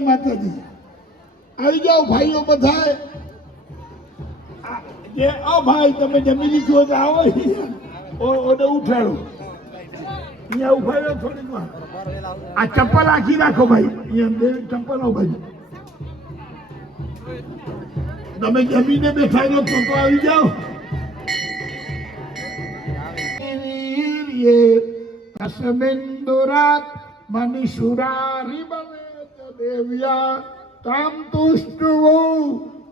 માતાજી આવી જાઓ ભાઈઓ બધાય જે ભાઈ તમે જમી લીધું તો આવો ઓને ઉઠાડો અહીંયા ઉભાડો થોડીક વાર આ ચપ્પલ આખી રાખો ભાઈ અહીંયા બે ચપ્પલો ભાઈ તમે જમીને બેઠા રહો તો આવી જાઓ તસ્મિન્દુરાત મનીષુરારી બને દેવ્યા તામ તુષ્ટવો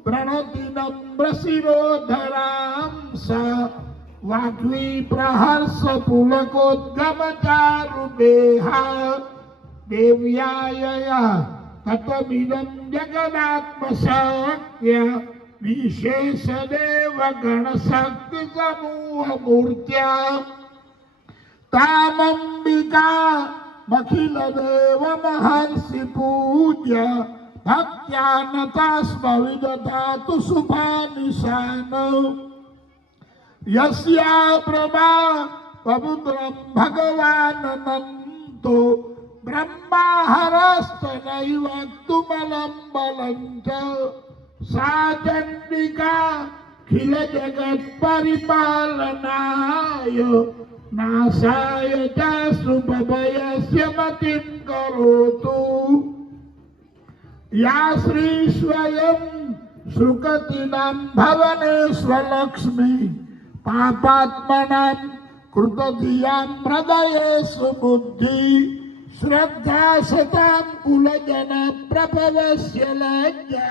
પ્रणति नम्र शिरोधरां सा वाग्वी प्रहर्ष पुलकोद्गम चारु देहा देव्यायया ततमिदं जगदात्मशक्य विशेष देव गण शक्ति समूह मूर्त्या तामंबिका मखिल देव महर्षि पूज्य भक्त्यानतास्मविदधातु शुभानिशान यस्या प्रभा पवित्रं भगवानन्तो ब्रह्माहरस्तनैवक्तुमलं बलं च सा चण्डिका खिल जगत् परिपालनाय नाशाय च शुभभयस्य मतिं करोतु या श्री स्वयं श्रुकतीनां भवनेश्वरलक्ष्मी पापात्मनां कृतधियां हृदये सुबुद्धि श्रद्धा सतां कुलजन प्रभवस्य लज्जा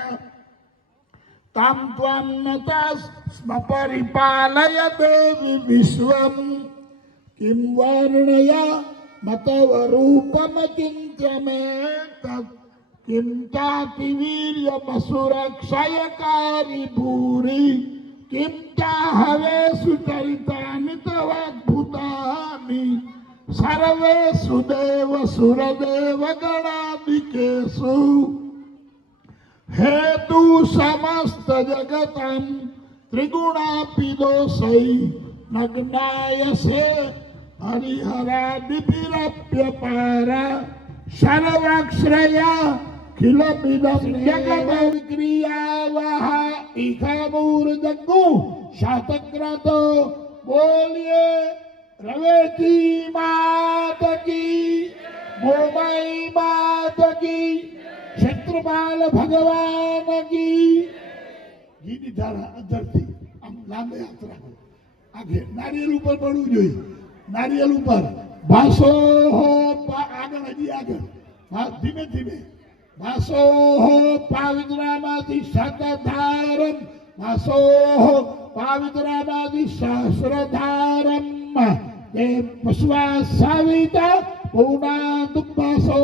तां त्वां नताः स्म परिपालय देवी विश्वं किं वर्णया मतवरूपमचिन्त्यमेतत् किं चाति वीर्यमसुरक्षयकारि भूरि किं चाहवेषु चरितानि तवाद्भुतानि सर्वेषु देवसुरदेव गणादिकेषु हेतु समस्त जगतं त्रिगुणापि दोषै नग्नाय से हरिहरादिभिरप्यपारा सर्वाक्षरया खिलमिदं जगद्क्रियावः इखमूर्धगु शातक्रतो बोलिए रवेती मात की मोमाई मात की क्षेत्रपाल भगवान की गीत धारा अंदरથી આમ લાંબે હાથ રાખો આગે નારિયેલ ઉપર પડવું જોઈએ નારિયેલ ઉપર ભાસો આગળ હજી આગળ ધીમે ધીમે ભાસો પાવિત્રામાંથી શતધારમ ભાસો પાવિત્રામાંથી સહસ્રધારમ તે પશ્વા સવિતા પૂર્ણા તુભાસો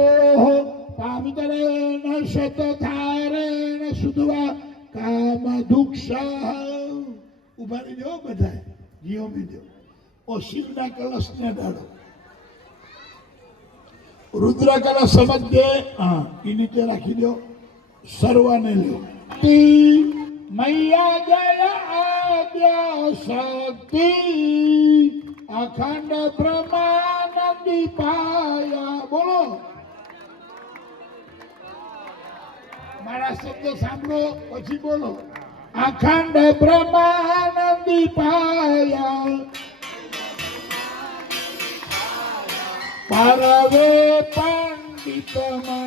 પાવિત્રેણ શતધારેણ શુદ્ધવા કામદુક્ષા ઉભા રહી જાઓ બધા જીઓ બીજો ઓ શિવના કલશને ડાળો रुद्र कलश समझे हाँ ये नीचे रखी दो सर्वाने लो मैया जय आद्या शक्ति अखंड ब्रह्मानंदी पाया बोलो मारा शब्द सांभळो પછી બોલો अखंड ब्रह्मानंदी पाया परवे पंडितमा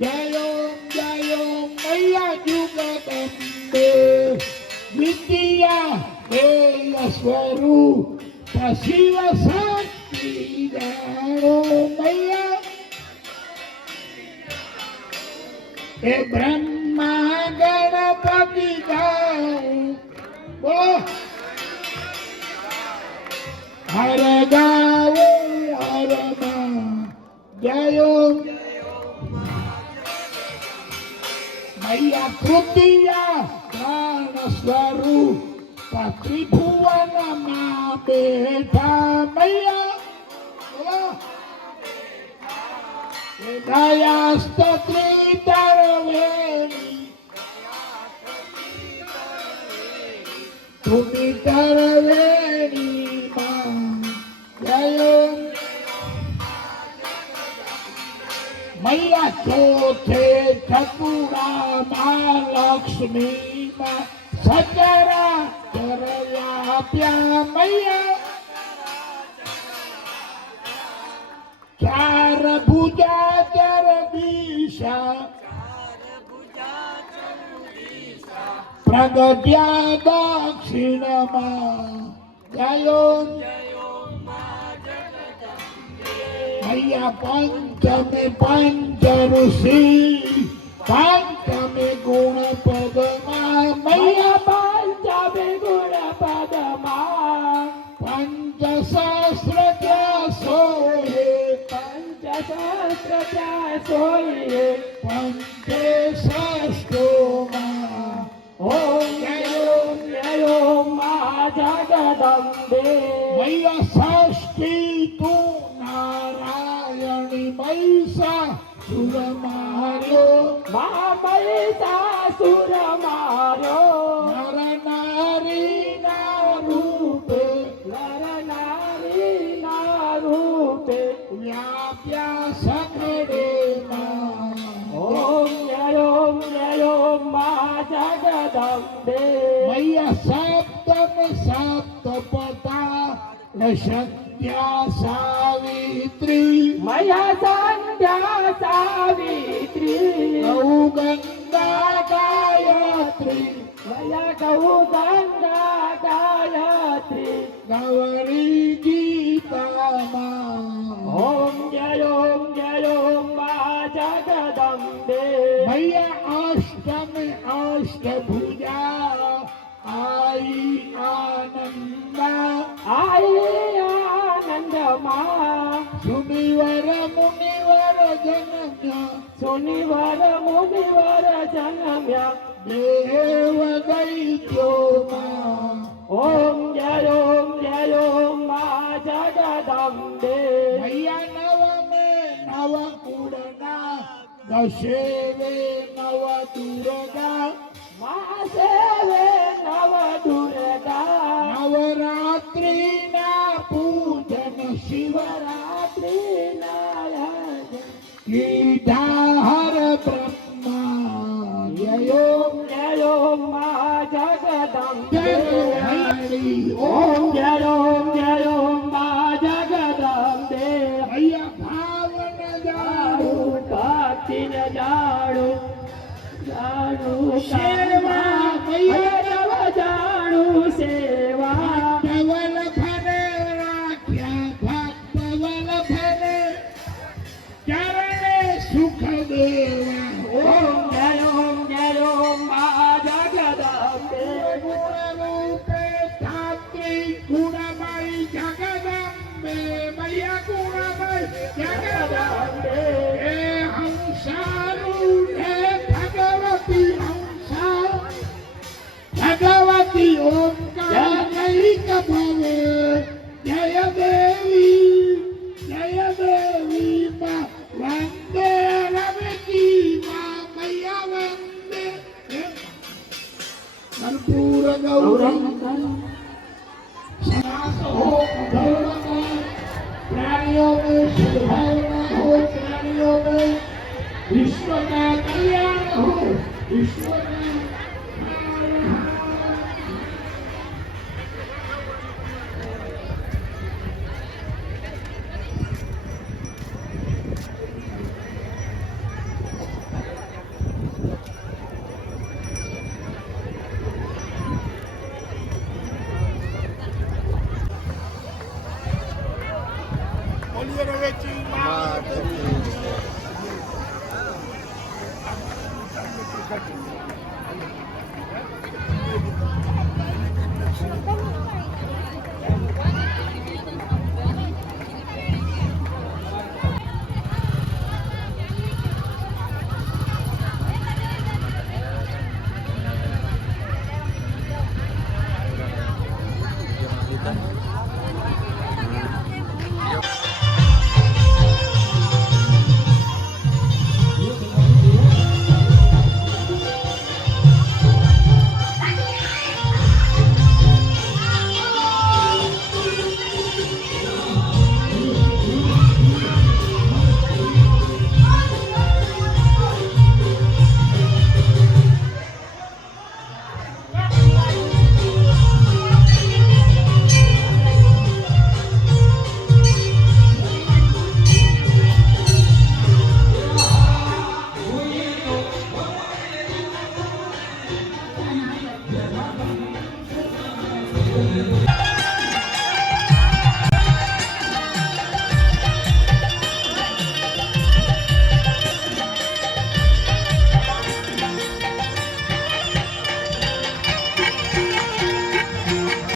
जयो जयो मैया जुगदम्बे विद्या वेल स्वरूप शिव शक्ति जानो मैया हे ब्रह्मा गणपति गाओ बोलो हर गाओ जयो मैया तृतीया प्राण स्वरूप त्रिभुवन मां बैठा मैया दयास्तत्री तरवेणी तुम्ही तरवेणी मां जयो मैया चौथे ઠકુડામાં લક્ષ્મીમાં સચરા ચરયા પ્યા મૈયા ચાર ભુજા ચર દિશા પ્રગટ્યા દક્ષિણમાં જયો મૈયા પંચમે પંચ ઋષિ પંચમે ગુણ પદમાં મૈયા પંચમે ગુણ પદમાં પંચસહસ્ર સોયે પંચસહસ્ર સોયે પંચે ષષ્ઠોમાં ઓમ જય મા જગદંબે મૈયા ષષ્ઠી તું નારાયણી મૈસા સુર માર્યો મા મૈસા સુર માર્યો નર નારી ના રૂપે વ્યાપ્યા સખડે ઓમ જય મા જગદંબે મૈયા સપ્તમ સપ્તપતા સંધ્યા સાવિત્રી મયા સંધ્યા સાવિત્રી ગૌ ગંગા ગાયત્રી મયા ગૌ ગંગા ગાયત્રી ગૌરી ગીતામાં ઓમ જય મા જગદંબે મૈયા અષ્ટમે અષ્ટભુજા આઈ આનંદમાં સુનિવર મુનિવર જન્મ્યા દેવ દૈત્યોમાં ઓમ જય મા જગદંબે મૈયા નવમે નવ કુળના દશેવે નવ દુર્ગા માસેવે નવ દુર્ગા નવરાત્રી ના પૂજન શિવરાત્રી ના કીધા હર બ્રહ્મા જય મા જગદંબે ઓમ જય મા જગદંબે અહીંયા ભાવન જાડું કાતિન જાડું સેવા જાણું સેવા ધવલ ફરે રાખ્યા ધવલ ફરે ચરણે સુખ દેવા ઓમ જય મા જગદંબે ગુણ રૂપે ધાત્રી ગુણમય જગદંબે મૈયા ગુણમય જગદંબે હે હંસારૂઢ ભગવતી ઓમકારિક ભવે જય દેવી મા વંદે રમતી મા મૈયા વંદે કર્પૂર ગૌરમ સનાતો ગૌરમ પ્રાણીઓ में शुभावना हो प्राणियों में विश्व का कल्याण हो विश्व का છે